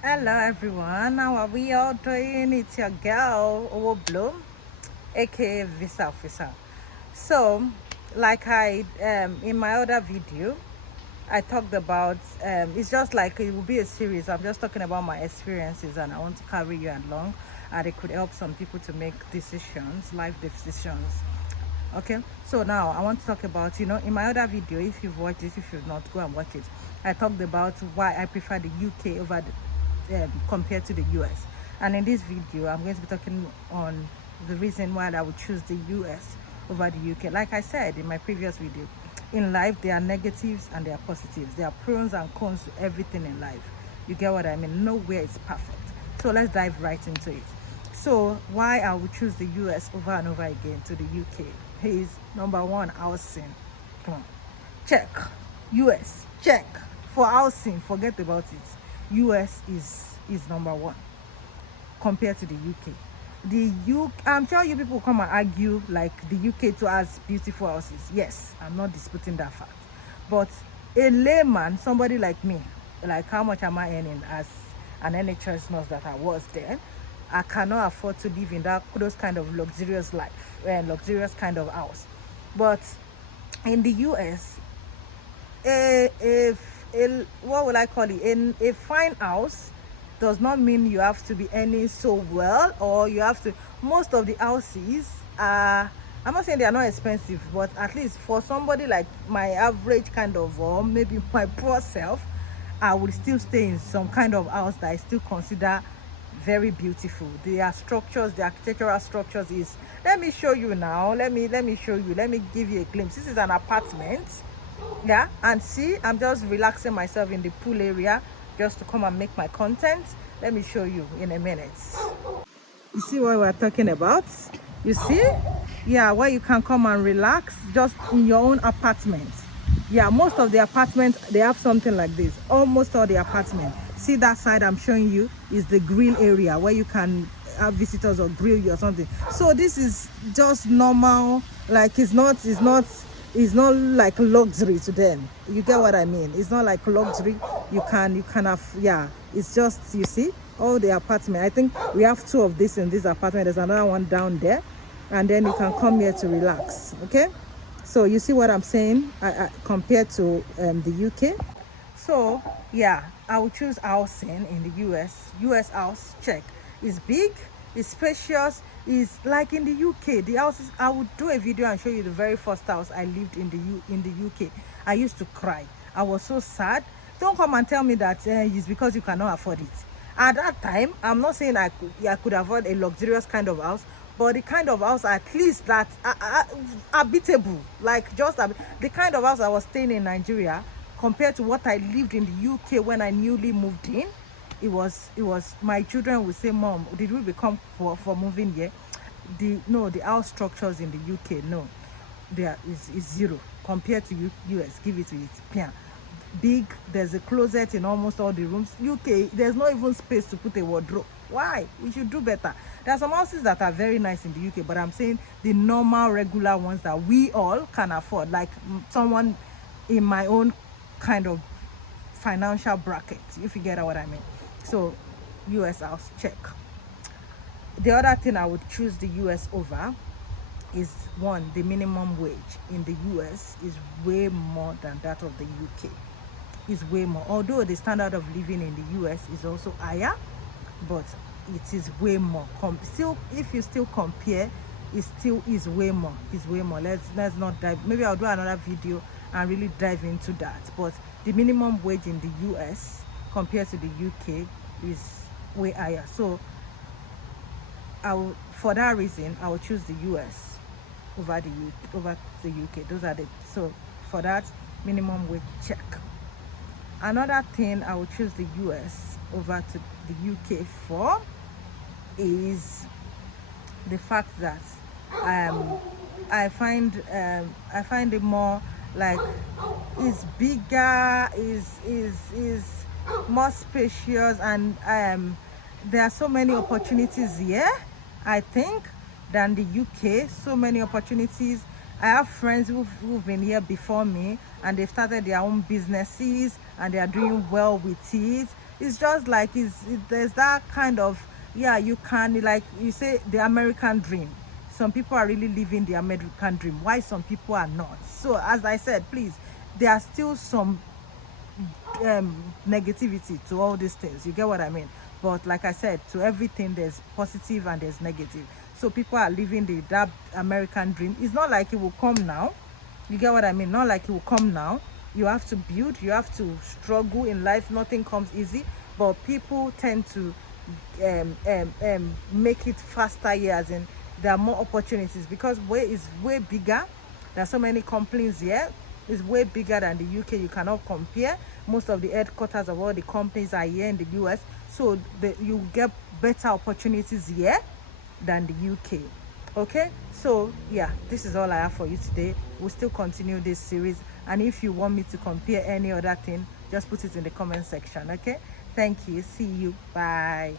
Hello everyone, how are we all doing? It's your girl Owo Bloom, aka Visa Officer. So, like I in my other video, I talked about it's just like it will be a series. I'm just talking about my experiences, and I want to carry you along, and it could help some people to make decisions, life decisions. Okay, so now I want to talk about, in my other video, if you've watched it, if you've not, go and watch it. I talked about why I prefer the UK over compared to the US, and in this video I'm going to be talking on the reason why I would choose the US over the UK. Like I said in my previous video, in life there are negatives and there are positives, there are pros and cons to everything in life. You get what I mean? Nowhere is perfect. So let's dive right into it. So why I would choose the US over and over again to the UK is number one, housing. Come on, check. US, check. For housing, forget about it. US is number one compared to the UK. I'm sure you people come and argue like the UK too has beautiful houses. Yes, I'm not disputing that fact. But a layman, somebody like me, like how much am I earning as an NHS nurse that I was then, I cannot afford to live in those kind of luxurious life and luxurious kind of house. But in the US, what would I call it? In a fine house does not mean you have to be earning so well, or you have to. Most of the houses are, I'm not saying they are not expensive, but at least for somebody like my average kind of, or maybe my poor self, I would still stay in some kind of house that I still consider very beautiful. Their structures, the architectural structures is, let me show you now. Let me show you. Let me give you a glimpse. This is an apartment. Yeah, and see, I'm just relaxing myself in the pool area just to come and make my content. Let me show you in a minute. You see what we're talking about? You see? Yeah, where you can come and relax just in your own apartment. Yeah, most of the apartments, they have something like this. Almost all the apartments. See that side I'm showing you is the grill area where you can have visitors or grill you or something. So this is just normal, like it's not like luxury to them. You get what I mean? It's not like luxury. You can have, yeah, it's just, you see, all the apartment. I think we have two of this in this apartment. There's another one down there, and then you can come here to relax. Okay, so you see what I'm saying, compared to the UK. So yeah, I would choose housing in the US house, check. It's big, it's spacious, it's like in the UK. The houses, I would do a video and show you the very first house I lived in the UK. I used to cry. I was so sad. Don't come and tell me that it's because you cannot afford it. At that time, I'm not saying I could afford a luxurious kind of house, but the kind of house at least that habitable, like just the kind of house I was staying in Nigeria compared to what I lived in the UK when I newly moved in. It was my children would say, Mom, did we become for moving here? The house structures in the UK, no, there is zero compared to US. Give it to it, yeah. Big, there's a closet in almost all the rooms. UK, there's not even space to put a wardrobe. Why? We should do better. There are some houses that are very nice in the UK, but I'm saying the normal regular ones that we all can afford, like someone in my own kind of financial bracket, if you get what I mean. So US house, check. The other thing I would choose the US over is, one, the minimum wage in the US is way more than that of the UK. Is way more, although the standard of living in the US is also higher, but it is way more. Still, if you still compare, it still is way more. It's way more. Let's not dive. Maybe I'll do another video and really dive into that. But the minimum wage in the US compared to the UK is way higher. So for that reason, I will choose the US over the UK. Those are so for that, minimum wage, check. Another thing I would choose the US over to the UK for is the fact that I find it more like it's bigger, is more spacious, and there are so many opportunities here, I think, than the UK. So many opportunities. I have friends who've been here before me, and they've started their own businesses and they are doing well with it. it's just like there's that kind of, yeah, you can, like you say, the American dream. Some people are really living the American dream, why some people are not. So as I said, please, there are still some negativity to all these things, you get what I mean. But like I said, to everything there's positive and there's negative. So people are living that American dream. It's not like it will come now, you get what I mean, not like it will come now. You have to build, you have to struggle in life, nothing comes easy. But people tend to make it faster years, and there are more opportunities because way is way bigger. There are so many companies here. It's way bigger than the UK. You cannot compare. Most of the headquarters of all the companies are here in the US, so you get better opportunities here than the UK. Okay, so yeah, this is all I have for you today. We'll still continue this series, and if you want me to compare any other thing, just put it in the comment section. Okay, thank you, see you, bye.